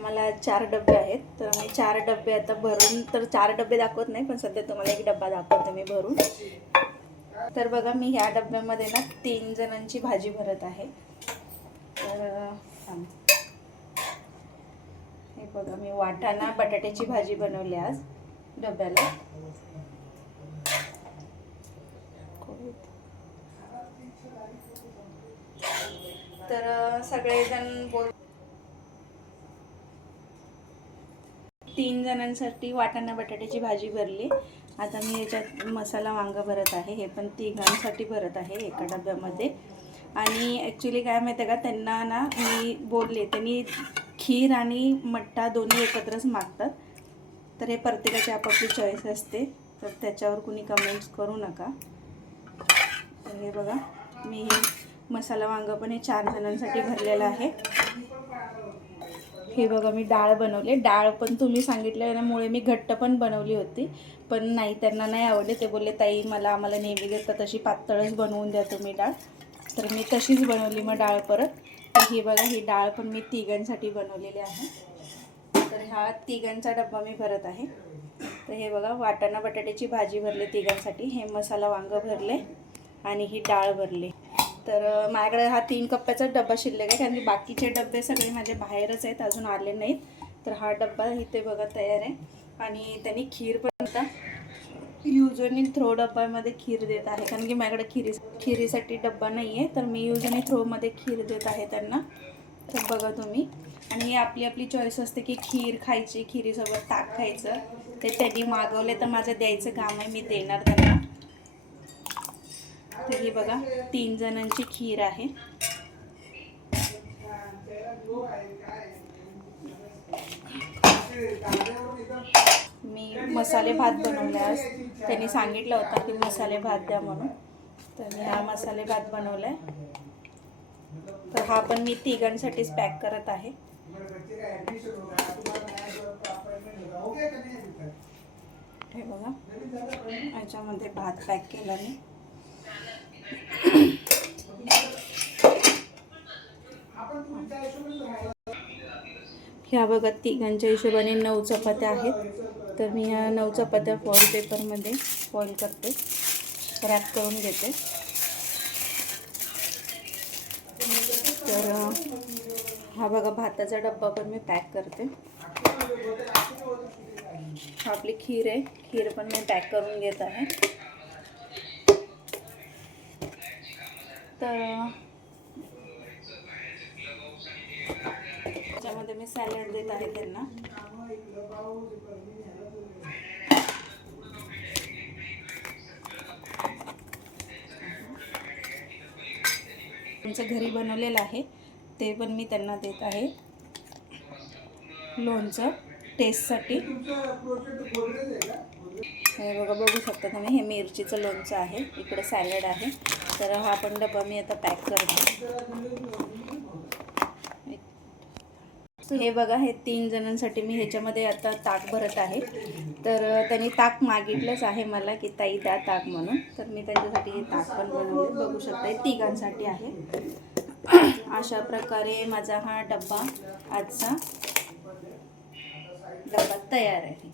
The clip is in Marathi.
मला 4 डबे आहेत, तर मी 4 डबे आता भरून, तर 4 डबे दाखवत नाही पण सध्या तुम्हाला एक डब्बा दाखवते मी भरून. तर बघा मी ह्या डब्यामध्ये ना 3 जणांची भाजी भरत आहे. तर हे बघा मी वाटाणा बटाट्याची भाजी बनवली आज डब्याला. तर सगळेजण 3 जणांसाठी वाटाणा बटाट्याची भाजी भरली. आता मी याच्यात मसाला वांगा भरत आहे, हे पण 3घांसाठी भरत आहे एका डब्यामध्ये. आणि ॲक्च्युली काय माहिती आहे का, त्यांना ना मी बोलले, त्यांनी खीर आणि मट्टा दोन्ही एकत्रच मागतात. तर हे प्रत्येकाची आपापली चॉईस असते, तर त्याच्यावर कुणी कमेंट्स करू नका. तर हे बघा मी मसाला वांगा पण हे 4 जणांसाठी भरलेलं आहे. हे बघा मी डाळ बनवले. डाळ पण तुम्ही सांगितल्यामुळे मी घट्ट पण बनवली होती, पण नाही, त्यांना नाही आवडले. ते बोलले ताई आम्हाला नेहमी देतात तशी पातळच बनवून द्या तुम्ही डाळ. तर मी तशीच बनवली मग डाळ परत. तर ही बघा ही डाळ पण मी 3घांसाठी बनवलेली आहे. तर हा 3घांचा डब्बा मी भरत आहे. तर हे बघा वाटाणा बटाट्याची भाजी भरली 3घांसाठी, हे मसाला वांगं भरले आणि ही डाळ भरली. तर माझ्याकडे हा 3 कप्प्याचा डब्बा शिल्लक आहे, कारण की बाकीचे डबे सगळे माझे बाहेरच आहेत, अजून आले नाहीत. तर हा डब्बा इथे बघा तयार आहे. आणि त्यांनी खीर पण आता यूज आणि थ्रो डब्यामध्ये खीर देत आहे, कारण की माझ्याकडे खिरीसाठी डब्बा नाही आहे, तर मी यूज आणि थ्रोमध्ये खीर देत आहे त्यांना. तर बघा तुम्ही. आणि ही आपली आपली चॉईस असते की खीर खायची, खिरीसोबत ताक खायचं. ते त्यांनी मागवले तर माझं द्यायचं काम आहे, मी देणार त्यांना. तर ही बघा 3 जणांची खीर आहे. मी मसाले भात बनवले आज. त्यांनी सांगितलं होतं की मसाले भात द्या म्हणून, तर मी हा मसाले भात बनवलाय. तर हा पण मी 3घांसाठीच पॅक करत आहे. हे बघा याच्यामध्ये भात पॅक केला मी. ह्या बघा 3घांच्या हिशोबाने 9 चपात्या आहेत. तर मी ह्या 9 चपात्या फॉईल पेपरमध्ये फॉईल करते, रॅप करून घेते. तर हा बघा भाताचा डब्बा पण मी पॅक करते. हा आपली खीर आहे, खीर पण मी पॅक करून घेत आहे. तर त्याच्यामध्ये मी सॅलड देत आहे त्यांना. त्यांचं घरी बनवलेलं आहे ते पण मी त्यांना देत आहे. लोणचं टेस्टसाठी. हे बघा बघू शकता तुम्ही, हे मिरचीचं लोणचं आहे, इकडे सॅलड आहे. तर हा पण डबा मी आता पॅक करते. हे बघा हे 3 जणांसाठी मी ह्याच्यामध्ये आता ताक भरत आहे. तर त्यांनी ताक मागितलंच आहे मला की ताई द्या ताक म्हणून, तर मी त्यांच्यासाठी हे ताक पण बनवले. बघू शकता हे 3घांसाठी आहे. अशा प्रकारे माझा हा डब्बा आजचा डब्बा तयार आहे.